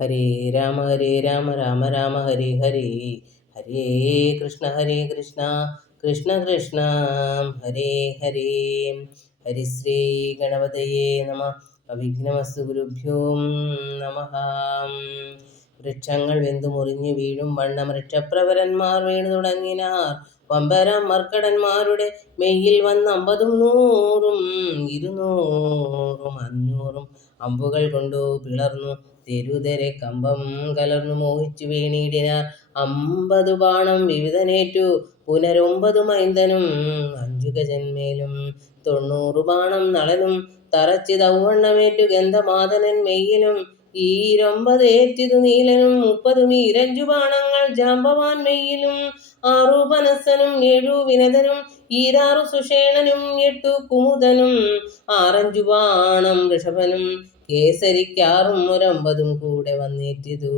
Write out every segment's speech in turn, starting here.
ഹരേ രാമ രാമ രാമ ഹരേ ഹരേ, ഹരേ കൃഷ്ണ കൃഷ്ണ കൃഷ്ണ ഹരേ ഹരേ. ഹരിശ്രീ ഗണപതയേ നമ. അവിഘ്നമസ്തു ഗുരുഭ്യോ നമഃ. വൃക്ഷങ്ങൾ വെന്തു മുറിഞ്ഞു വീഴും വണ്ണം വൃക്ഷപ്രവരന്മാർ വീണു തുടങ്ങിനാർ. വമ്പരം മർക്കടന്മാരുടെ മെയ്യിൽ വന്ന് 50 100 200 500 അമ്പുകൾ കൊണ്ടു പിളർന്നു തെരുതെരെ കമ്പം കലർന്നു മോഹിച്ചു വീണിടിനാർ. 50 ബാണം വിവിധനേറ്റു പുനരൊമ്പതു മൈന്ദനും 5 ഗജന്മേലും 90 ബാണം നളനും തറച്ചു തൗവണ്ണമേറ്റു ഗന്ധമാദനൻ മെയ്യിലും ഈരൊമ്പതേറ്റിതു നീലനും 30 മീരഞ്ചു ബാണങ്ങൾ ജാമ്പവാൻ മെയ്യിലും 6 പനസനും 7 വിനതനും 6 സുഷേണനും 8 കുമുദനും 6 ബാണം ഋഷഭനും കേസരിക്കാറും 9 കൂടെ വന്നേറ്റിതു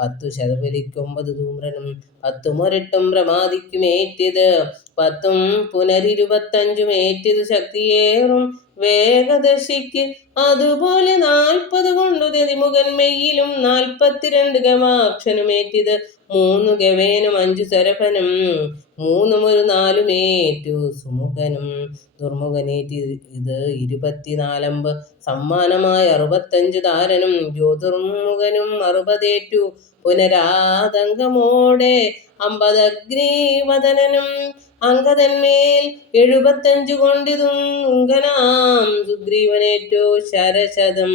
10 ശതബലിക്ക് 9 ധൂമ്രനും 10 മൊരട്ടും പ്രമാദിക്കുമേറ്റിത് 10 പുനരിരുപത്തഞ്ചും ഏറ്റിതു ശക്തിയേറും വേഗദർശിക്ക്. അതുപോലെ 40 കൊണ്ടു തെതിമുഖൻ മെയ്യിലും 42 ഗവാക്ഷനുമേറ്റിത് 3 ഗവേനും 5 സരഫനും 3 ഒരു 4 സുമുഖനും. ദുർമുഖനേറ്റിത് 24 അമ്പ് സമ്മാനമായ 65 താരനും ജ്യോതിർമുഖനും 60 പുനരാതങ്കമോടെ 50 അഗ്നിവദനനും അങ്കതന്മേൽ 75 കൊണ്ടിതും ഉങ്കനാം സുഗ്രീവനേറ്റു ശരശതം.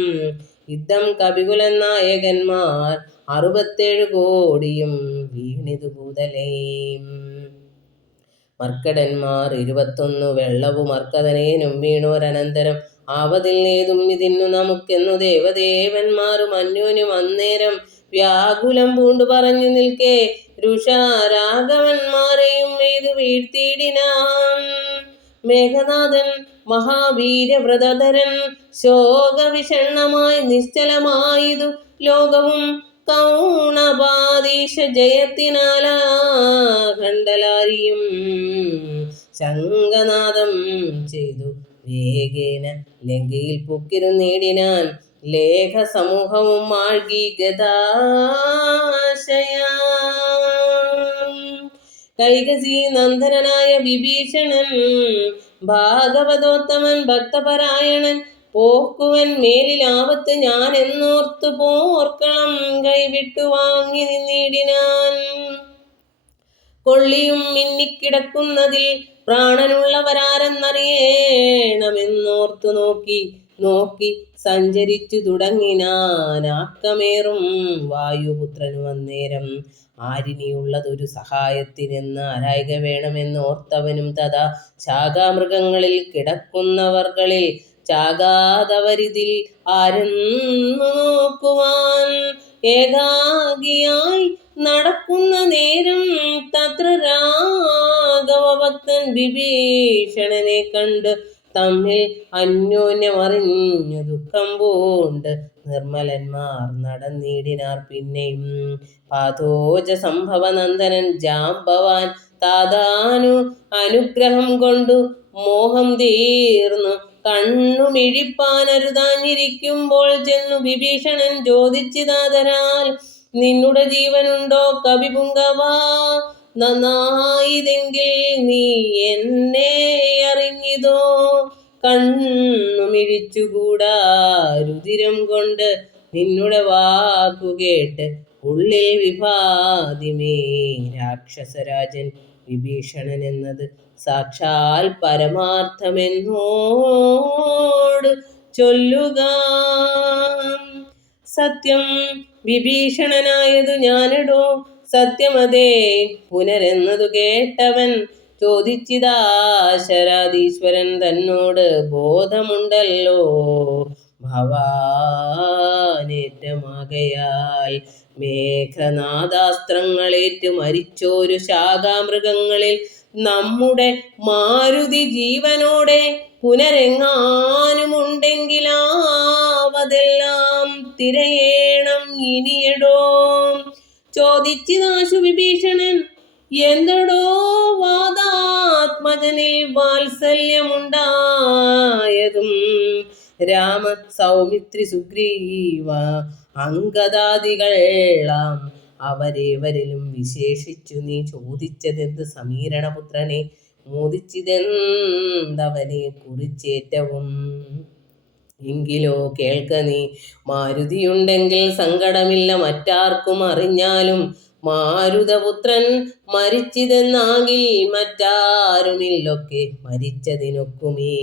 യുദ്ധം കപികുലൻ നായകന്മാർ 67 കോടിയും വീണിതു ഭൂതലേ. മർക്കടന്മാർ 21 വെള്ളവും മർക്കതനേനും വീണോരനന്തരം ആവതിൽ ഏതും ഇതിന്നു നമുക്കെന്നു ദേവദേവന്മാരും അന്യോന്യം അന്നേരം വ്യാകുലം പൂണ്ടു പറഞ്ഞു നിൽക്കെ രുഷാരാഘവന്മാരെയും എയ്തു വീഴ്ത്തിയിടിനാൻ. മേഘനാഥൻ മഹാവീരവ്രതധരൻ ശോകവിഷണ്ണമായി നിശ്ചലമായതു ലോകവും കൗണപാദീശ ജയത്തിനാലാ ഖണ്ഡലാരിയും ശംഖനാദം ചെയ്തു വേഗേന ലങ്കയിൽ പൊക്കിരുന്നേടിനാൻ. ലേഖ സമൂഹവും മാഴ്കി ഗദാശയാ. കൈകസി നന്ദനായ വിഭീഷണൻ ഭാഗവതോത്തമൻ ഭക്തപരായണൻ പോക്കുവൻ മേലിലാപത്ത് ഞാൻ എന്നോർത്തു പോർക്കളം കൈവിട്ടു വാങ്ങി നിന്നിടിനാൻ. കൊള്ളിയും മിന്നിക്കിടക്കുന്നതിൽ പ്രാണനുള്ളവരാരെന്നറിയണമെന്നോർത്തു നോക്കി സഞ്ചരിച്ചു തുടങ്ങിനാൻ. ആക്കമേറും വായുപുത്രനു അന്നേരം ആരിനിയുള്ളതൊരു സഹായത്തിനെന്ന് ആരായ്ക വേണമെന്നോർത്തവനും തഥാ ശാഖാമൃഗങ്ങളിൽ കിടക്കുന്നവർകളിൽ ചാകാതവരിതിൽ ആരെന്നു നോക്കുവാൻ. ഏകാഗിയായി നടക്കുന്ന നേരം തത്ര രാഘവഭക്തൻ വിഭീഷണനെ കണ്ട് തമ്മിൽ അന്യോന്യമറിഞ്ഞു ദുഃഖം പൂണ്ട് നിർമ്മലന്മാർ നടന്നിടിനാർ. പിന്നെയും പാതോജ സംഭവ നന്ദനൻ ജാമ്പവാൻ അനുഗ്രഹം കൊണ്ടു മോഹം തീർന്നു കണ്ണുമിഴിപ്പാനരുതാഞ്ഞിരിക്കുമ്പോൾ ചെന്നു വിഭീഷണൻ ചോദിച്ചിതാതരാൽ നിന്നുടെ ജീവനുണ്ടോ കവിപുങ്കവാ? നന്നായതെങ്കിൽ നീ എന്നെ അറിഞ്ഞിതോ? കണ്ണുമിഴിച്ചുകൂടാ രുതിരം കൊണ്ട് നിന്നുടെ വാക്കു കേട്ട് ഉള്ളിൽ വിഭാതിമേ. രാക്ഷസരാജൻ വിഭീഷണൻ എന്നത് സാക്ഷാൽ പരമാർത്ഥമെന്നോട് ചൊല്ലുക. സത്യം വിഭീഷണനായതു ഞാനിടോ സത്യമതേ പുനരെന്നതു കേട്ടവൻ ചോദിച്ചിതാശരാധീശ്വരൻ തന്നോട് ബോധമുണ്ടല്ലോ ഭവാനേറ്റമാകയാൽ മേഘനാദാസ്ത്രങ്ങളേറ്റു മരിച്ചോരു ശാഖാമൃഗങ്ങളിൽ നമ്മുടെ മാരുതി ജീവനോടെ പുനരെങ്ങാനുമുണ്ടെങ്കിലാവതെല്ലാം തിരയേണം ഇനിയടോ. ചോദിച്ചിതാശു വിഭീഷണൻ എന്തടോ വാദാത്മജനിൽ വാത്സല്യമുണ്ടായതും രാമ സൗമിത്രി സുഗ്രീവ അങ്കദാദികളാം അവരേവരിലും വിശേഷിച്ചു നീ ചോദിച്ചതെന്ത് സമീരണപുത്രനെ മോദിച്ചിതെന്തവനെ കുറിച്ചേറ്റവും. എങ്കിലോ കേൾക്ക നീ, മാരുതിയുണ്ടെങ്കിൽ സങ്കടമില്ല മറ്റാർക്കും അറിഞ്ഞാലും. മാരുതപുത്രൻ മരിച്ചിതെന്നാകിൽ മറ്റാരുമില്ലൊക്കെ മരിച്ചതിനൊക്കുമേ.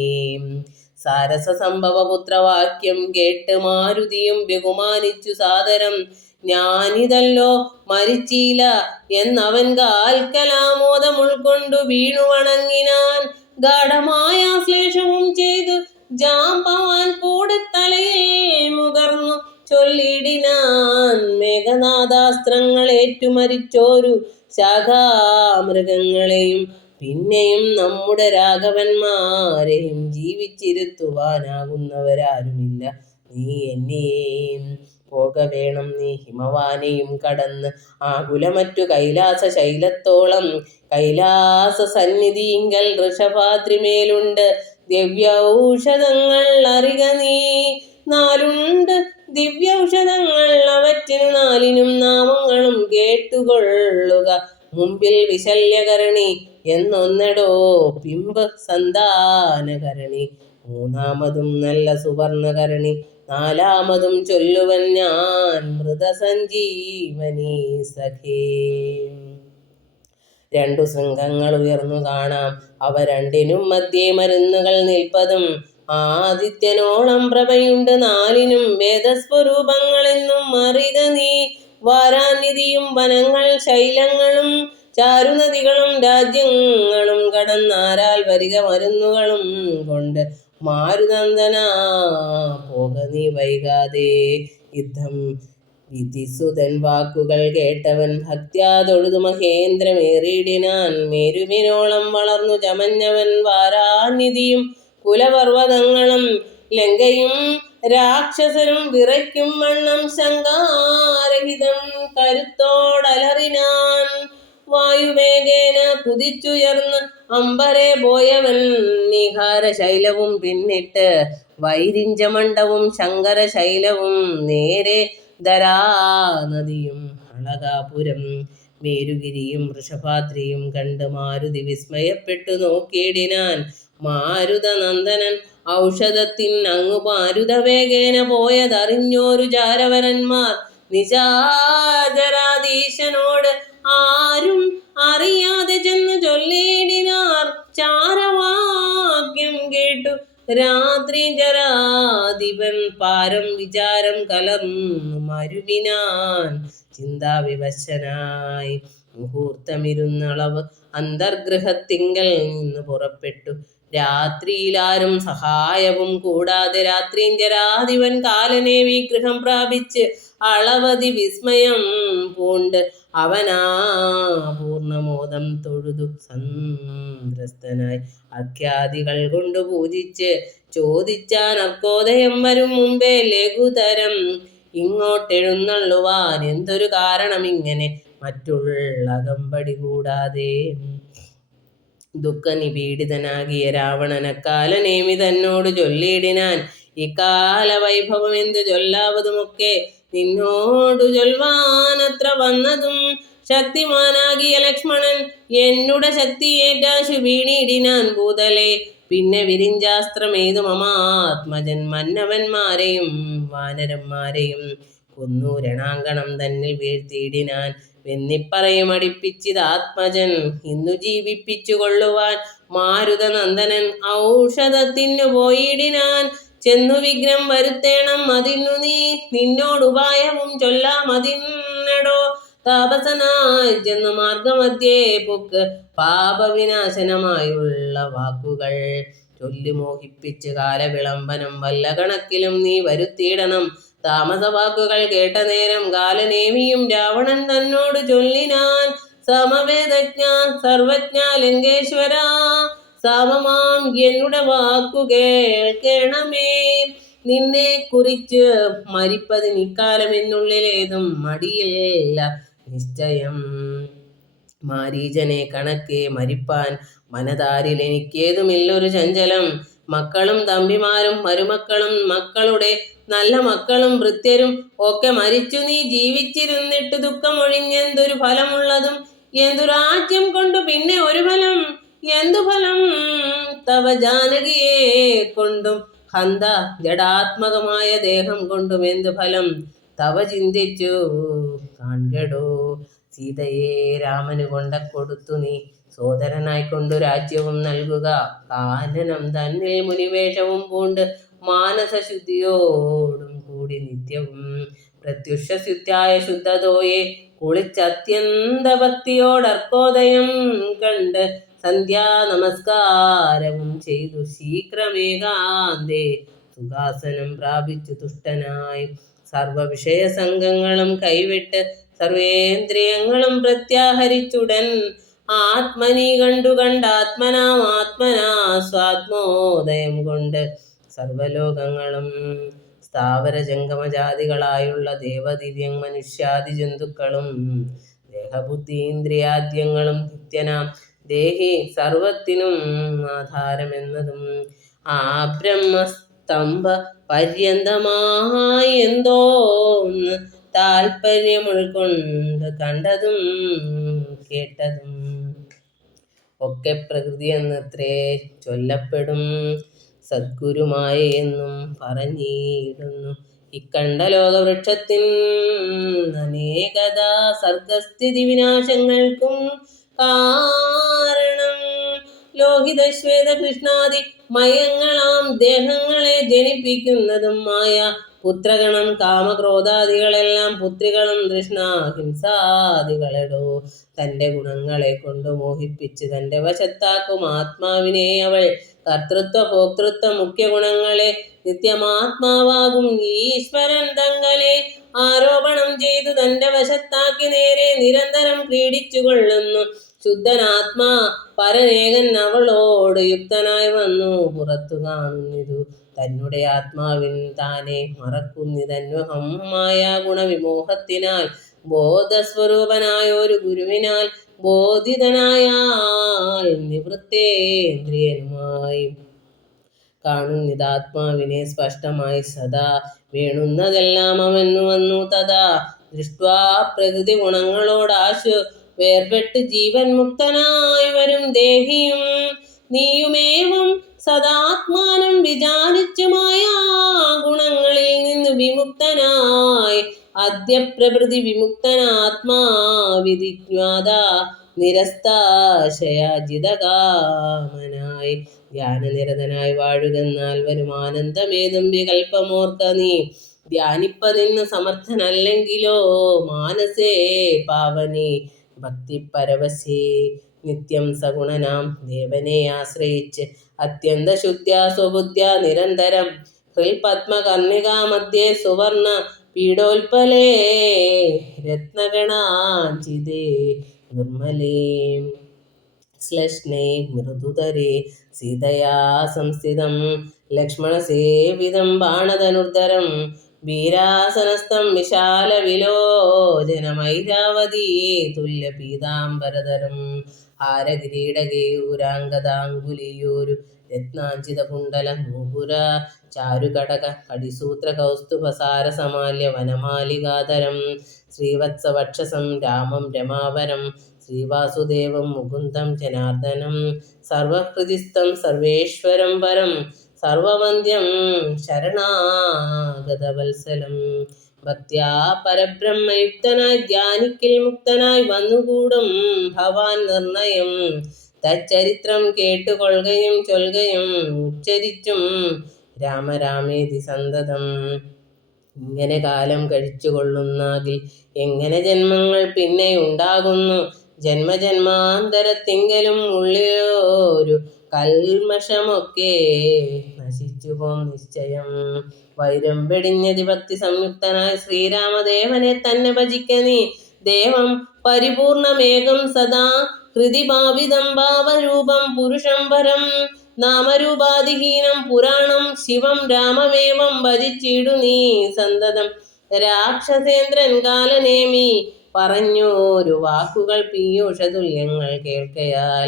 സാരസ സംഭവപുത്രവാക്യം കേട്ട് മാരുതിയും ബഹുമാനിച്ചു സാദരം. ഞാനിതല്ലോ മരിച്ചില്ല എന്നവൻ കാൽക്കലാമോദം ഉൾക്കൊണ്ടു വീണു വണങ്ങിനാൻ. ഗാഢമായ ശ്ലേഷവും ചെയ്തു ജാമ്പവാൻ കൂടെ തലയിൽ മുകർന്നു ചൊല്ലിടിനാൻ. മേഘനാദാസ്ത്രങ്ങൾ ഏറ്റുമരിച്ചോരു ശാഖാമൃഗങ്ങളെയും പിന്നെയും നമ്മുടെ രാഘവന്മാരെയും ജീവിച്ചിരുത്തുവാനാകുന്നവരാരുമില്ല. നീ എന്നെയും പോകവേണം നീ ഹിമവാനെയും കടന്ന് ആകുലമറ്റു കൈലാസ ശൈലത്തോളം. കൈലാസ സന്നിധിയിങ്കൽ ഋഷഭാദ്രിമേലുണ്ട് ദിവ്യൌഷധങ്ങൾ അറിക നീ. നാലുണ്ട് ദിവ്യൌഷധങ്ങൾ, അവറ്റിനു നാലിനും നാമങ്ങളും കേട്ടുകൊള്ളുക. മുമ്പിൽ വിശല്യകരണി എന്നൊന്നെടോ പിമ്പ് സന്താനകരണി. മൂന്നാമതും നല്ല സുവർണകരണി. നാലാമതും ചൊല്ലുവൻ ഞാൻ മൃതസഞ്ജീവനി സഖേ. രണ്ടു ശൃംഖങ്ങൾ ഉയർന്നു കാണാം, അവ രണ്ടിനും മധ്യേ മരുന്നുകൾ നിൽപ്പതും. ആദിത്യനോളം പ്രഭയുണ്ട് നാലിനും വേദസ്വരൂപങ്ങളെന്നും അറിക നീ. വാരാനിധിയും വനങ്ങൾ ശൈലങ്ങളും ചാരുനദികളും രാജ്യങ്ങളും കടന്നാരാൽ വരിക മരുന്നുകളും കൊണ്ട്. മാരുനന്ദന പോക നീ വൈകാതെ. യുദ്ധം വിധിസുതൻ വാക്കുകൾ കേട്ടവൻ ഭക്ത്യാ തൊഴുതു മഹേന്ദ്രമേറിയിടിനാൻ. മേരുവിനോളം വളർന്നു ചമഞ്ഞവൻ വാരാനിധിയും കുലപർവ്വതങ്ങളും ലങ്കയും രാക്ഷസരും വിറയ്ക്കും വണ്ണം ശങ്കാരഹിതം കരുത്തോടലറിനാൻ. വായുവേഗേന കുതിച്ചുയർന്ന് അമ്പരെ പോയവൻ നിഹാരശൈലവും പിന്നിട്ട് വൈരിഞ്ചമണ്ഡവും ശങ്കരശൈലവും നേരെ ധരാനദിയും ഹളകാപുരം. മേരുഗിരിയും വൃഷഭാദ്രിയും കണ്ട് മാരുതി വിസ്മയപ്പെട്ടു നോക്കിയിടിനാൻ. മാരുതനന്ദനൻ ഔഷധത്തിൻ അങ്ങു മാരുതവേഗേന പോയതറിഞ്ഞോരു ചാരവരന്മാർ നിശാചരാധീശനോട് ആരും അറിയാതെ ചെന്ന് ചൊല്ലിയിടിനാർ. ചാരവാക്യം കേട്ടു രാത്രിചരാധിപൻ പാരം വിചാരം കലർന്നു മരുവിനാൻ. ചിന്താവിവശനായി മുഹൂർത്തമിരുന്നളവ് അന്തർഗൃഹത്തിങ്കൽ നിന്ന് പുറപ്പെട്ടു. രാത്രിയിലാരും സഹായവും കൂടാതെ രാത്രിഞ്ചരാധിപൻ കാലനെ വിഗ്രഹം പ്രാപിച്ച് അളവതി വിസ്മയം പൂണ്ട് അവനാ പൂർണ്ണമോദം തൊഴുതു സന്ത്രസ്തനായി അർഘ്യാദികൾ കൊണ്ട് പൂജിച്ച് ചോദിച്ചാൻ അർക്കോദയം വരും മുമ്പേ ലഘുതരം ഇങ്ങോട്ടെഴുന്നള്ളുവാൻ എന്തൊരു കാരണം ഇങ്ങനെ മറ്റുള്ള അകമ്പടി കൂടാതെ. ദുഃഖനിപീഡിതനാകിയ രാവണനക്കാലനേമി തന്നോട് ചൊല്ലിയിടിനാൻ. ഇക്കാല വൈഭവം എന്തു ചൊല്ലാവതുമൊക്കെ നിന്നോടു ചൊൽവാനത്ര വന്നതും. ശക്തിമാനാകിയ ലക്ഷ്മണൻ എന്നുടെ ശക്തിയേറ്റാശു വീണിടിനാൻ ഭൂതലെ. പിന്നെ വിരിഞ്ചാസ്ത്രമേതു മമാത്മജൻ മന്നവന്മാരെയും വാനരന്മാരെയും കൊന്നു രണാങ്കണം തന്നിൽ വീഴ്ത്തിയിടിനാൻ. വെന്നിപ്പറയും അടിപ്പിച്ചിതാത്മജൻ ഇന്നു ജീവിപ്പിച്ചു കൊള്ളുവാൻ. മാരുതനന്ദനൻ ഔഷധത്തിനു പോയിടിനാൻ. ചെന്നു വിഘ്നം വരുത്തേണം അതിനു നീ, നിന്നോടുപായവും ചൊല്ലാം അതിനെടോ. താപസനായി ചെന്നു മാർഗമധ്യേ പൊക്ക് പാപവിനാശനമായുള്ള വാക്കുകൾ ചൊല്ലി മോഹിപ്പിച്ച് കാലവിളംബനം വല്ല കണക്കിലും നീ വരുത്തിയിടണം. താമസവാക്കുകൾ കേട്ട നേരം കാലനേമിയും രാവണൻ തന്നോട് ചൊല്ലിനാൻ. സമവേദജ്ഞ സർവജ്ഞ ലങ്കേശ്വര, സമമാം എന്നുടെ വാക്കു കേൾക്കണമേ. നിന്നെ കുറിച്ച് മരിപ്പതിനിക്കാലമെന്നുള്ളിലേതും മടിയില്ല നിശ്ചയം. മാരീചനെ കണക്കെ മരിപ്പാൻ മനതാരിൽ എനിക്കേതുമില്ലൊരു ചഞ്ചലം. മക്കളും തമ്പിമാരും മരുമക്കളും മക്കളുടെ നല്ല മക്കളും ഭൃത്യരും ഒക്കെ മരിച്ചു. നീ ജീവിച്ചിരുന്നിട്ട് ദുഃഖമൊഴിഞ്ഞെന്തൊരു ഫലമുള്ളതും? എന്തു രാജ്യം കൊണ്ടു പിന്നെ ഒരു ഫലം? എന്തു ഫലം തവ ജാനകിയെ കൊണ്ടും ഹന്ത ജഡാത്മകമായ ദേഹം കൊണ്ടും എന്തു ഫലം? തവ ചിന്തിച്ചു കാൺകെടോ. സീതയെ രാമന് കൊടുത്തു നീ സോദരനായിക്കൊണ്ടു രാജ്യവും നൽകുക. കാനനം തന്നെ മുനിവേഷവും പൂണ്ട് മാനസശുദ്ധിയോടും കൂടി നിത്യവും പ്രത്യുഷശുദ്ധായ ശുദ്ധതോയെ കുളിച്ചത്യന്ത ഭക്തിയോടർക്കോദയം കണ്ട് സന്ധ്യാ നമസ്കാരവും ചെയ്തു ശീഘ്രമേകാന്തേ സുഖാസനം പ്രാപിച്ചു തുഷ്ടനായി സർവവിഷയസംഘങ്ങളും കൈവിട്ട് സർവേന്ദ്രിയങ്ങളും പ്രത്യാഹരിച്ചുടൻ ആത്മനി കണ്ടാത്മനാ സ്വാത്മോദയം കൊണ്ട് സർവലോകങ്ങളും സ്ഥാവര ജംഗമജാതികളായുള്ള ദേവദിവ്യ മനുഷ്യാദി ജന്തുക്കളും ദേഹബുദ്ധീന്ദ്രിയാദ്യങ്ങളും നിത്യനാം ദേഹി സർവത്തിനും ആധാരമെന്നതും ആ ബ്രഹ്മസ്തംഭ പര്യന്തമായി എന്തോന്ന് താൽപര്യം ഉൾക്കൊണ്ട് കണ്ടതും കേട്ടതും ഒക്കെ പ്രകൃതി എന്നത്രേ ചൊല്ലപ്പെടും. സദ്ഗുരുമായ എന്നും പറഞ്ഞിടുന്നു. ഇക്കണ്ട ലോകവൃക്ഷത്തിൻ അനേകതാ സർഗസ്ഥിതി വിനാശങ്ങൾക്കും കാരണം ലോഹിതശ്വേത കൃഷ്ണാദി മയങ്ങളാം ദേഹങ്ങളെ ജനിപ്പിക്കുന്നതും മായ പുത്രഗണം കാമക്രോധാദികളെല്ലാം പുത്രികളും തൃഷ്ണാഹിംസാദികളെടോ. തൻ്റെ ഗുണങ്ങളെ കൊണ്ട് മോഹിപ്പിച്ച് തൻ്റെ വശത്താക്കും ആത്മാവിനെ അവൾ. കർത്തൃത്വ ഭോക്തൃത്വ മുഖ്യ ഗുണങ്ങളെ നിത്യമാത്മാവാകും ഈശ്വരൻ തങ്ങളെ ആരോപണം ചെയ്തു തൻ്റെ വശത്താക്കി നേരെ നിരന്തരം ക്രീഡിച്ചു കൊള്ളുന്നു. ശുദ്ധനാത്മാ പരനേകൻ അവളോട് യുക്തനായി വന്നു പുറത്തു കാണുന്നിതു. തന്നെ ആത്മാവിൻ താനെ മറക്കുന്നിതന്വഹമായ ഗുണവിമോഹത്തിനാൽ ബോധസ്വരൂപനായൊരു ഗുരുവിനാൽ ബോധിതനായാൽ നിവൃത്തേന്ദ്രിയനുമായി കാണുന്നിതാത്മാവിനെ സ്പഷ്ടമായി സദാ. വേണുന്നതെല്ലാം അവനു വന്നു തഥാ ദൃഷ്ട്വാ പ്രകൃതി ഗുണങ്ങളോടാശു വേർപെട്ട് ജീവൻ മുക്തനായി വരും ദേഹിയും നീയുമേവം സദാത്മാനം വിചാരിച്ചു മായാ ഗുണങ്ങളിൽ നിന്ന് വിമുക്തനായി അദ്യ പ്രകൃതി വിമുക്തനാത്മാ വിധിജ്ഞാത നിരസ്താശയാജിതകാമനായി ധ്യാനനിരതനായി വാഴുകെന്നാൽ വരും ആനന്ദമേതും വികൽപ്പമോർക്ക നീ. ധ്യാനിപ്പതിന് സമർത്ഥനല്ലെങ്കിലോ മാനസേ പാവനേ ഭക്തിപരവശേ നിത്യം സഗുണനാം ദേവനെ ആശ്രയിച്ച് അത്യന്ത ശുദ്ധ്യാ സ്വബുദ്ധ്യാ നിരന്തരം ഹൃൽപത്മകർണികാമധ്യേ സുവർണ പീഡോൽപലേ രത്നഗണാഞ്ചിതേ നിർമ്മലേ ശ്ലഷ്ണേ മൃദുതരേ സീതയാ സംസ്ഥിതം ലക്ഷ്മണസേവിതം ബാണധനുർധരം വീരാസനസ്ഥം വിശാല വിലോചനമൈരാവതീ തുല്യ പീതാംബരധരം ഹാരകിരീടകേയൂരാംഗദാംഗുലിയോരു രത്നാഞ്ചിത കുണ്ടല നൂപുര ചാരുകടക കടിസൂത്ര കൗസ്തുഭസാര സമാല്യ വനമാലികാധരം ശ്രീവത്സവക്ഷസം രാമം രമാവരം ശ്രീവാസുദേവം മുകുന്ദം ജനാർദ്ദനം സർവഹൃദിസ്ഥം സർവേശ്വരം പരം സർവവന്ദ്യം ശരണാഗതവത്സലം. ഭക്ത്യാ പരബ്രഹ്മയുക്തനായി ധ്യാനിക്കിൽ മുക്തനായി വന്നുകൂടും ഭവാൻ നിർണയം. തച്ചരിത്രം കേട്ടുകൊള്ളുകയും ചൊൽകയും ഉച്ചരിച്ചും രാമരാമേതി സന്തതം. ഇങ്ങനെ കാലം കഴിച്ചു കൊള്ളുന്നാകിൽ എങ്ങനെ ജന്മങ്ങൾ പിന്നെ ഉണ്ടാകുന്നു? ജന്മജന്മാന്തരത്തിങ്കലും ഉള്ളിലൊരു കൽമഷമൊക്കെ നശിച്ചുപോം നിശ്ചയം. വൈരം വെടിഞ്ഞതി ഭക്തി സംയുക്തനായി ശ്രീരാമദേവനെ തന്നെ ഭജിക്ക നീ. ദേവം പരിപൂർണമേകം സദാ ഹൃദി ഭാവിതം ഭാവരൂപം പുരുഷം പരം നാമരൂപാധിഹീനം പുരാണം ശിവം രാമമേവം ഭജിച്ചിടു നീ സന്തതം. രാക്ഷസേന്ദ്രൻ കാലനേമി പറഞ്ഞോരു വാക്കുകൾ പീയൂഷതുല്യങ്ങൾ കേൾക്കയാൽ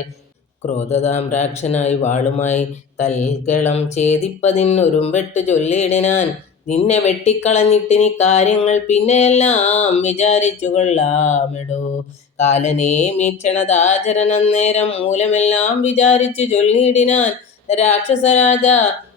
ക്രോധതാമ്രാക്ഷനായി വാളുമായി തൽക്കളം ഛേദിപ്പതിനൊരുമ്പെട്ടു ചൊല്ലിയിടിനാൻ. നിന്നെ വെട്ടിക്കളഞ്ഞിട്ടിനി കാര്യങ്ങൾ പിന്നെയെല്ലാം വിചാരിച്ചു കൊള്ളാമെടോ. കാലനേ മീക്ഷണദാചരണന്നേരം മൂലമെല്ലാം വിചാരിച്ചു ചൊല്ലിയിടിനാൻ. രാക്ഷസരാജ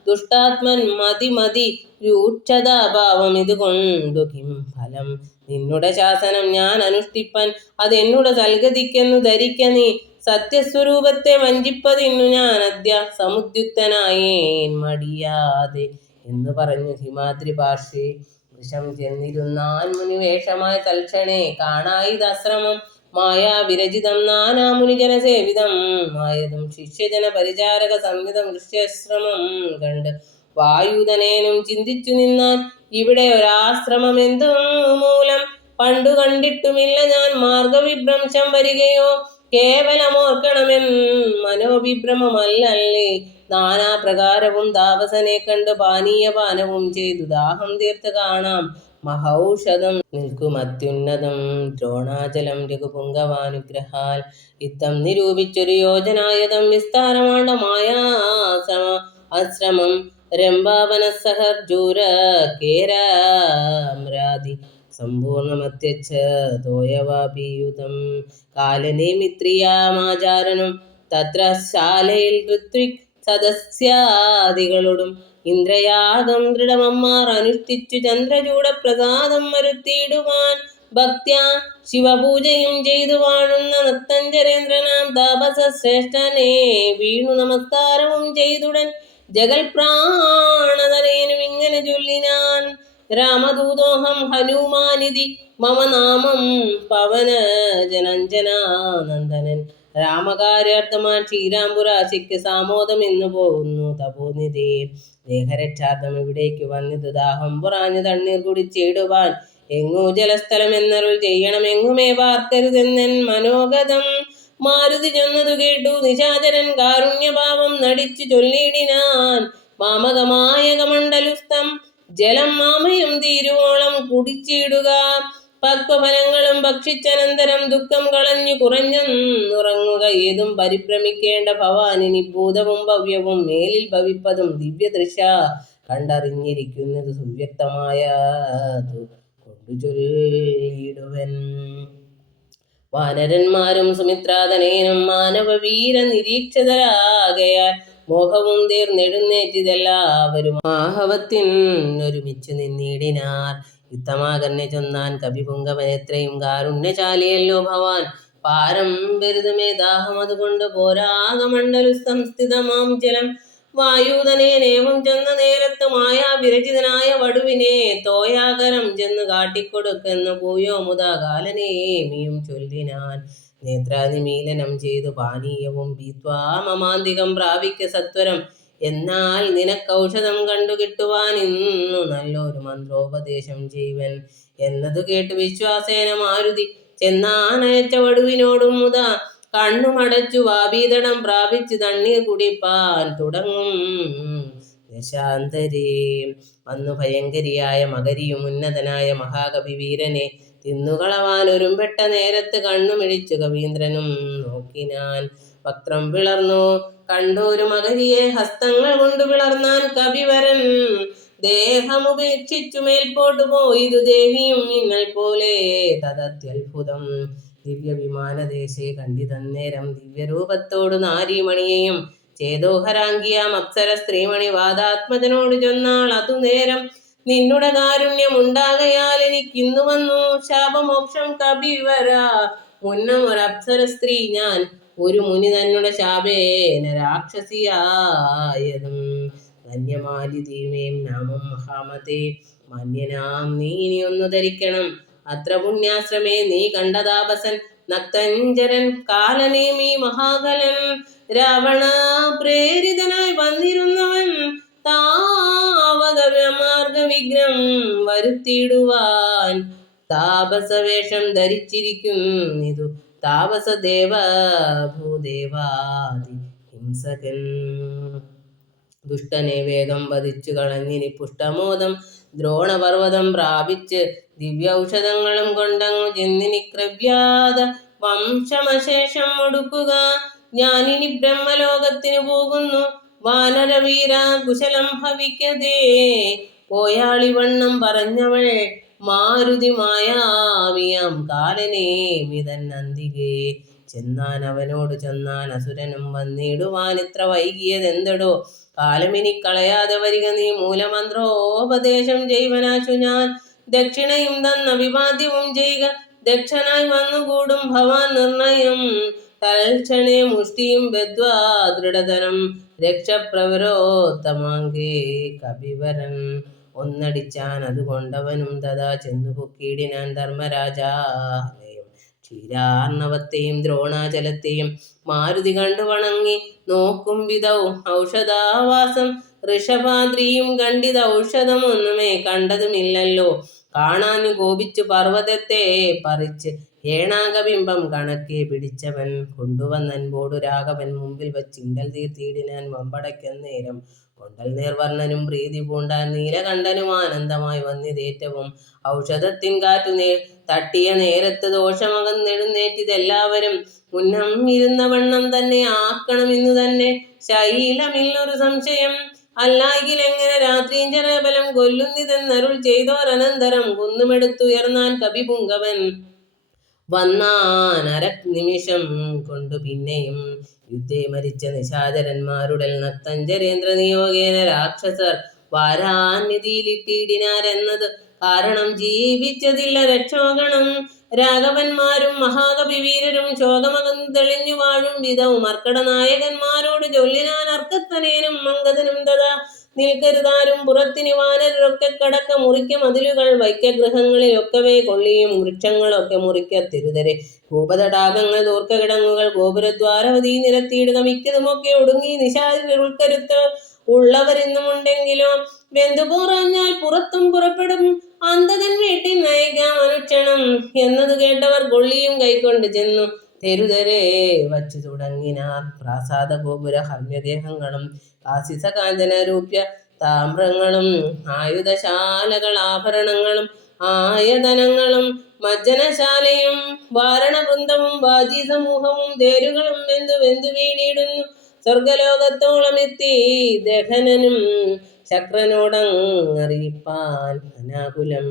ദുഷ്ടാത്മൻ മതി മതി രൂക്ഷതാഭാവം ഇതുകൊണ്ടു കിം ഫലം. നിന്നുടെ ശാസനം ഞാൻ അനുഷ്ഠിപ്പൻ അതെന്നുടെ സൽഗതിക്കെന്നു ധരിക്ക നീ. സത്യസ്വരൂപത്തെ വഞ്ചിപ്പതിന്നു ഞാൻ അദ്യ സമുദ്യുക്തനായേൻ മടിയാതെ എന്നു പറഞ്ഞു ഹിമാദ്രി പാർശ്വേ. വൃഷം ചെന്നിരുന്നാൻ മുനിവേഷമായി തൽക്ഷണേ കാണായിതാശ്രമം മായാവിരചിതം നാനാമുനിജനസേവിതം ആയതും ശിഷ്യജന പരിചാരക സംവിധം ഋഷ്യാശ്രമം കണ്ട് വായുധനേനും ചിന്തിച്ചു നിന്നാൻ. ഇവിടെ ഒരാശ്രമമെന്തു മൂലം പണ്ടു കണ്ടിട്ടുമില്ല ഞാൻ. മാർഗവിഭ്രംശം വരികയോ കേവലമോർക്കണമെൻ മനോവിഭ്രമമല്ലല്ലേ. നാനാപ്രകാരവും താപസനെ കണ്ട് പാനീയപാനവും ചെയ്തു ദാഹം തീർത്ത് കാണാം. മഹൗഷധം നിൽക്കുമത്യുന്നതം ദ്രോണാചലം രഘുപുങ്കവാനുഗ്രഹാൽ യുദ്ധം നിരൂപിച്ചൊരു യോജനായതം വിസ്താരമാണ്ടമായാശ്രമം രംഭാവനസഹർജൂര കേരാമ്രാതി സമ്പൂർണമത്യച്ഛ തോയവാപീയുതം. കാലനേ മിത്രിയാമാചാരനും തത്ര ശാലയിൽ ഋത്വിക് സദസ്യാദികളോടും ഇന്ദ്രയാഗം ദൃഢമമ്മാർ അനുഷ്ഠിച്ചു ചന്ദ്രചൂഡ പ്രസാദം വരുത്തിയിടുവാൻ. ഭക്ത്യാ ശിവപൂജയും ചെയ്തു വാഴുന്ന നക്തഞ്ചരേന്ദ്രനാം താപസ ശ്രേഷ്ഠനെ വീണു നമസ്കാരവും ചെയ്തുടൻ ജഗൽപ്രാണതനേനും ഇങ്ങനെ ചൊല്ലിനാൻ. രാമദൂതോഹം ഹനുമാനിധി മമ നാമം പവനജനഞ്ജനാനന്ദനൻ. രാമകാര്യാർത്ഥമാൻ ശ്രീരാംപുരാശിക്ക് സാമോദം എന്നു പോകുന്നു തപോനിധേ. ദേഹരക്ഷാർത്ഥം ഇവിടേക്ക് വന്നിതു ദാഹം പുറാഞ്ഞു തണ്ണീർ കുടിച്ചിടുവാൻ. എങ്ങു ജലസ്ഥലം എന്നരുൾ ചെയ്യണം എങ്ങുമേ പാർക്കരുതെന്നൻ മനോഗതം. മാരുതി ചെന്നതു കേട്ടു നിശാചരൻ കാരുണ്യഭാവം നടിച്ചു ചൊല്ലിയിടിനാൻ. മാമകമായ കമണ്ഡലുസ്ഥം ജലം മാമയം തീരുവോളം കുടിച്ചിടുക. പക്വഫലങ്ങളും ഭക്ഷിച്ചനന്തരം ദുഃഖം കളഞ്ഞു കുറഞ്ഞുറങ്ങുക. ഏതും പരിഭ്രമിക്കേണ്ട ഭവാനിനി ഭൂതവും ഭവ്യവും മേലിൽ ഭവിപ്പതും ദിവ്യദൃശ കണ്ടറിഞ്ഞിരിക്കുന്നത് സുവ്യക്തമായതു കൊണ്ടു ചൊല്ലിടുവൻ. വാനരന്മാരും സുമിത്രാതനേനും മാനവവീര നിരീക്ഷതരാകയാൽ മോഹവും തീർന്നെഴുന്നേറ്റിതെല്ലാവരും ആഹവത്തിനൊരുമിച്ചു നിന്നിടിനാർ. യുദ്ധമാകന്നെ ചൊന്നാൻ കവിപുങ്കവൻ എത്രയും കാരുണ്യശാലിയല്ലോ ഭവാൻ. പാരം ബെരുതുമേ ദാഹം അതുകൊണ്ട് പോരാകമണ്ഡലുസ്ഥം സ്ഥിതമാം ജലം. വായുധനേനേവം ചെന്ന നേരത്ത് മായാവിരചിതനായ വടുവിനെ തോയാകരം ചെന്ന് കാട്ടിക്കൊടുക്കെന്നു പോയോ മുതാ കാലനേമിയും ചൊല്ലിനാൻ. നേത്രാനിമീലനം ചെയ്തു പാനീയവും പീത്വാ മമാന്തികം പ്രാപിക്ക സത്വരം. എന്നാൽ നിനക്കൗഷധം കണ്ടു കിട്ടുവാൻ ഇന്നു നല്ലൊരു മന്ത്രോപദേശം ചെയ്വൻ എന്നതു കേട്ട് വിശ്വാസേന മാരുതി ചെന്നാനയച്ച വടുവിനോടും മുതാ കണ്ണുമടച്ചു വാപീതടം പ്രാപിച്ചു തണ്ണീർ കുടിപ്പാൻ തുടങ്ങും. ദശാന്തരേ വന്നു ഭയങ്കരിയായ മകരിയും ഉന്നതനായ മഹാകവി വീരനെ തിന്നുകളവാൻ ഒരുമ്പെട്ട നേരത്ത് കണ്ണുമിഴിച്ചു കവീന്ദ്രനും നോക്കിനാൻ. വക്രം പിളർന്നു കണ്ടൊരു മകരിയെ ഹസ്തങ്ങൾ കൊണ്ട് പിളർന്നാൻ കവിവരൻ. ദേഹമുപേക്ഷിച്ചു മേൽപോട്ടു പോയിതു ദേഹിയും മിന്നൽ പോലെ തദത്യത്ഭുതം. ദിവ്യവിമാനദേശേ കണ്ടിതന്നേരം ദിവ്യരൂപത്തോടു നാരീമണിയെയും ചേതോഹരാംഗിയാം അപ്സര സ്ത്രീമണി വാദാത്മജനോട് ചൊന്നാൾ അതു നേരം. നിന്നുടെ കാരുണ്യം ഉണ്ടാകയാൽ എനിക്കിന്നു വന്നു ശാപമോക്ഷം കപിവര. മുന്നം ഒരപ്സര സ്ത്രീ ഞാൻ ഒരു മുനി തന്നുടെ ശാപേന രാക്ഷസിയായതും. ധന്യമാലിതീമേം നാമം മഹാമതേ മാന്യനാം നീ ഇനിയൊന്നു ധരിക്കണം. അത്ര പുണ്യാശ്രമേ നീ കണ്ട താപസൻ നക്തഞ്ചരൻ കാലനേമി മഹാകലൻ. രാവണ പ്രേരിതനായി വന്നിരുന്നവൻ താവകമാർഗവിഘ്നം വരുത്തിയിടുവാൻ. താപസവേഷം ധരിച്ചിരിക്കുന്നിതു താപസദേവ ഭൂദേവാദി ഹിംസകൻ. ദുഷ്ടനെ വേഗം വധിച്ചു കളഞ്ഞിനി പുഷ്ടമോദം ദ്രോണപർവ്വതം പ്രാപിച്ച് ദിവ്യൌഷധങ്ങളും കൊണ്ടങ്ങു ചെന്നിനി ക്രവ്യാത വംശമശേഷം ഒടുക്കുക. ഞാനിനി ബ്രഹ്മലോകത്തിന് പോകുന്നു. വാനരവീര കുശലം ഭവിക്കതേ. പോയാളിവണ്ണം പറഞ്ഞവൾ മാരുതി മായാവിയാം കാലനേ മിതൻ അന്തികേ. ചെന്നാൻ അവനോട് ചൊന്നാൻ അസുരനും വന്നിടുവാൻ ഇത്ര വൈകിയതെന്തടോ. കാലമിനി കളയാതെ വരിക നീ, മൂലമന്ത്രോപദേശം ചെയ്വനാശു ഞാൻ. ദക്ഷിണയും തന്ന വിവാദ്യവും ചെയ്യുക, ദക്ഷനായി വന്നുകൂടും ഭവാൻ നിർണയം. തൽക്ഷണേ മുഷ്ടിയും ബദ്ധ്വാ ദൃഢതരം രക്ഷപ്രവരോത്തമാങ്കേ കപിവരൻ. ഒന്നടിച്ചാൻ അതുകൊണ്ടവനും തഥാ ചെന്നു പൊക്കിയിടിനാൻ ധർമ്മരാജാലയം. ക്ഷീരാർണവത്തെയും ദ്രോണാചലത്തെയും മാരുതി കണ്ടു വണങ്ങി നോക്കും വിധവും ഔഷധാവാസം. ഋഷഭാദ്രിയും കണ്ടിത് ഔഷധമൊന്നുമേ കണ്ടതുമില്ലല്ലോ. കാണാഞ്ഞു കോപിച്ചു പർവ്വതത്തെ പറിച്ച് ഏണാകബിംബം കണക്കെ പിടിച്ചവൻ കൊണ്ടുവന്നൻപോടു രാഘവൻ മുമ്പിൽ വച്ചിണ്ടൽ തീർത്തിയിടിനാൻ വമ്പടയ്ക്കന്നേരം. കൊണ്ടൽ നേർവർണ്ണനും പ്രീതി പൂണ്ടാൻ നീലകണ്ഠനും ആനന്ദമായി വന്നിതേറ്റവും. ഔഷധത്തിൻ കാറ്റു തട്ടിയ നേരത്ത് ദോഷമകന്നെഴുന്നേറ്റിതെല്ലാവരും. മുന്നം ഇരുന്ന വണ്ണം തന്നെ ആക്കണം ഇന്നു തന്നെ, ശൈലമില്ലൊരു സംശയം. അല്ലാകിലെങ്ങനെ രാത്രീഞ്ചരബലം കൊല്ലുന്നിതെന്നരുൾ ചെയ്തോരനന്തരം കുന്നുമെടുത്തുയർന്നാൻ കപിപുങ്കവൻ. വന്നാൻ അരനിമിഷം കൊണ്ടു പിന്നെയും യുദ്ധേ മരിച്ച നിശാചരന്മാരുടൽ നക്തഞ്ചരേന്ദ്ര നിയോഗേന രാക്ഷസർ വാരാന്യതിയിലിട്ടിടിനാരെന്നത് കാരണം ജീവിച്ചതില്ല രക്ഷോഗണം. രാഘവന്മാരും മഹാകപിവീരരും ശോകമകന്നു തെളിഞ്ഞു വാഴും വിധവും മർക്കടനായകന്മാരോട് ചൊല്ലിനാൻ അർക്കത്തനേനും മംഗതനും തഥാ. നിൽക്കരുതാരും പുറത്തിനി വാനരരൊക്കെ കടക്ക മുറിക്ക മതിലുകൾ വൈക്ക ഗൃഹങ്ങളിലൊക്കവേ കൊള്ളിയും വൃക്ഷങ്ങളൊക്കെ മുറിക്ക തെരുതരെ ഭൂപതടാകങ്ങൾ ദൂർക്ക കിടങ്ങുകൾ ഗോപുരദ്വാരവധി നിരത്തിയിടുക. മിക്കതുമൊക്കെ ഒടുങ്ങി നിശാചരർ ഉൾക്കരുത്ത് ഉള്ളവരിന്നുമുണ്ടെങ്കിലോ വെന്തു പോറാഞ്ഞാൽ പുറത്തും പുറപ്പെടും അന്തകൻ വീട്ടിൽ നയിക്കാം അനുക്ഷണം. എന്നത് കേട്ടവർ കൊള്ളിയും കൈക്കൊണ്ട് ചെന്നു തെരുതരെ വച്ചു തുടങ്ങിനാർ. പ്രാസാദ ഗോപുര ഹർമ്യഗേഹങ്ങളും കാസിസ കാഞ്ചന രൂപ്യ താമ്രങ്ങളും ആയുധശാലകൾ ആഭരണങ്ങളും ആയതനങ്ങളും മജ്ജനശാലയും വാരണവൃന്ദവും വാജി സമൂഹവും തേരുകളും വെന്തു വെന്തു വീണിടുന്നു. സ്വർഗലോകത്തോളമെത്തി ദഹനനും ശക്രനോടങ്ങറിയിപ്പാൻ അനാകുലം.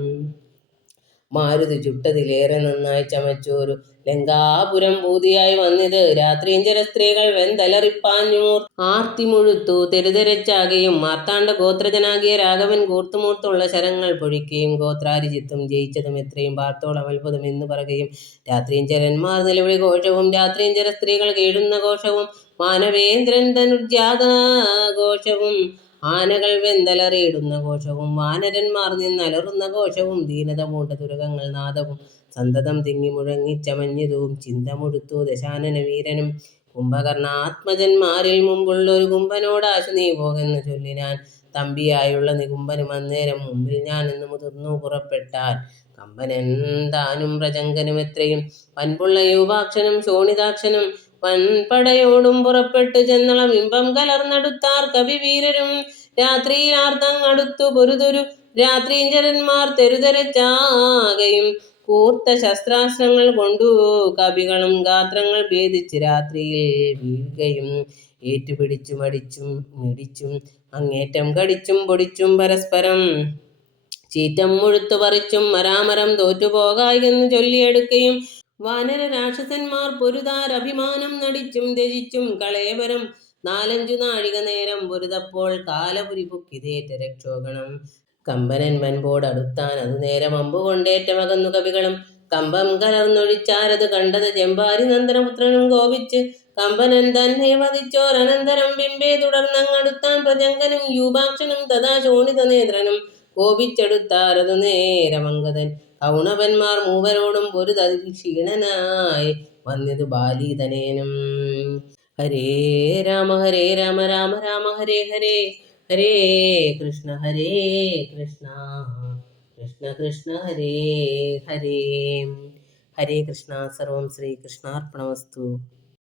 മാരുതി ചുട്ടതിലേറെ നന്നായി ചമച്ചോരു ലങ്കാപുരം ഭൂതിയായി വന്നിത്. രാത്രീഞ്ചര സ്ത്രീകൾ വെന്തലറിപ്പാഞ്ഞു ആർത്തി മുഴുത്തു തെരുതെരച്ചാകെയും. മാർത്താണ്ഡ ഗോത്രജനാകിയ രാഘവൻ കൂർത്തുമൂർത്തുള്ള ശരങ്ങൾ പൊഴിക്കുകയും ഗോത്രാരിജിത്തും ജയിച്ചതും എത്രയും പാർത്തോളം അത്ഭുതം എന്ന് പറയുകയും. രാത്രീഞ്ചരന്മാർ നിലവിളി ഘോഷവും രാത്രീഞ്ചര സ്ത്രീകൾ കേഴുന്ന ഘോഷവും മാനവേന്ദ്രൻ ധനുർജാത ഘോഷവും ആനകൾ വെന്തലറിയിടുന്ന ഘോഷവും വാനരന്മാർ നിന്നലറുന്ന ഘോഷവും ദീനത പൂണ്ട തുരകങ്ങൾ നാദവും സന്തതം തിങ്ങി മുഴങ്ങിച്ചമഞ്ഞതും ചിന്ത മുഴുത്തു ദശാനന വീരനും. കുംഭകർണാത്മജന്മാരിൽ മുമ്പുള്ളൊരു കുംഭനോടാശു നീ പോകെന്ന് ചൊല്ലിനാൻ. തമ്പിയായുള്ള നികുംഭനും അന്നേരം മുമ്പിൽ ഞാൻ എന്ന് മുതിർന്നു പുറപ്പെട്ടാൻ. കമ്പനൻ താനും പ്രജങ്കനും എത്രയും വൻപുള്ള യൂപാക്ഷനും ശോണിതാക്ഷനും വൻപടയോടും പുറപ്പെട്ടു ചെന്നളം ഇമ്പം കലർന്നടുത്താർ കവിവീരരും. രാത്രിയിൽ ആർത്തങ്ങടുത്തു പൊരുതൊരു രാത്രീഞ്ചരന്മാർ തെരുതെരച്ചാകയും. കൂർത്ത ശസ്ത്രാസ്ത്രങ്ങൾ കൊണ്ടു കവികളും ഗാത്രങ്ങൾ ഭേദിച്ച് രാത്രിയിൽ വീഴുകയും. ഏറ്റുപിടിച്ചും അടിച്ചും മിടിച്ചും അങ്ങേറ്റം കടിച്ചും പൊടിച്ചും പരസ്പരം ചീറ്റം മുഴുത്തു പറിച്ചും മരാമരം തോറ്റുപോകായി എന്ന് ചൊല്ലിയെടുക്കുകയും. വാനര രാക്ഷസന്മാർ പൊരുതാരഭിമാനം നടിച്ചും ത്യജിച്ചും കളേവരം. 4-5 നാഴിക നേരം പൊരുതപ്പോൾ കാലപുരി പൊക്കിതേറ്റ രക്ഷോഗണം. കമ്പനൻ വൻപോടടുത്താൻ അതുനേരം അമ്പുകൊണ്ടേറ്റമകന്നു കവികളും. കമ്പം കലർന്നൊഴിച്ചാരത് കണ്ടത് ചെമ്പാരി നന്ദനപുത്രനും കോപിച്ച് കമ്പനൻ തന്നെ വധിച്ചോരനന്തരം ബിംബേ തുടർന്നങ്ങടുത്താൻ പ്രജങ്കനും യൂപാക്ഷനും തഥാ ശോണിതനേത്രനും. കോപിച്ചെടുത്താരതു നേരമംഗതൻ കൗണവന്മാർ മൂവരോടും പൊരുതതി ക്ഷീണനായി വന്നിതു ബാലീതനേനും. ഹരേ രാമ രാമ രാമ ഹരേ ഹരേ. ഹരേ കൃഷ്ണ കൃഷ്ണ കൃഷ്ണ ഹരേ ഹരേ. ഹരേ കൃഷ്ണ. സർവം ശ്രീകൃഷ്ണാർപ്പണമസ്തു.